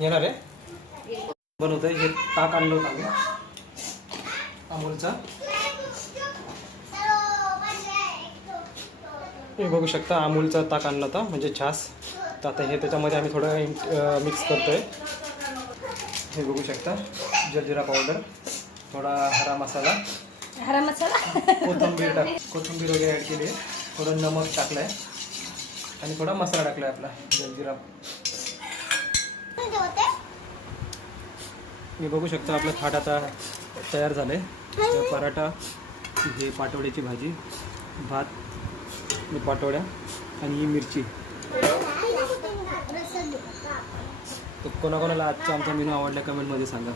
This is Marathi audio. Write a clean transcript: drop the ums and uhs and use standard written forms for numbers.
येणार आहे बनवतोय. हे ताक आणलं होतं आम्ही अमूलचा. हे बघू शकता अमूलचा ताक आणला होता म्हणजे छास. तर आता हे त्याच्यामध्ये आम्ही थोडं मिक्स करतोय. हे बघू शकता जलजिरा पावडर, थोडा हरा मसाला, कोथिंबीर वगैरे ॲड केली आहे, थोडं नमक टाकलं आहे आणि थोडा मसाला टाकला आहे आपला जलजिरा. हे बघू शकता आपलं थाट आता तयार झालं आहे. पराठा, हे पाटवड्याची भाजी, भात, पाटवड्या आणि ही मिरची. तर कोणाकोणाला आजचा आमचा मेनू आवडला कमेंटमध्ये सांगा.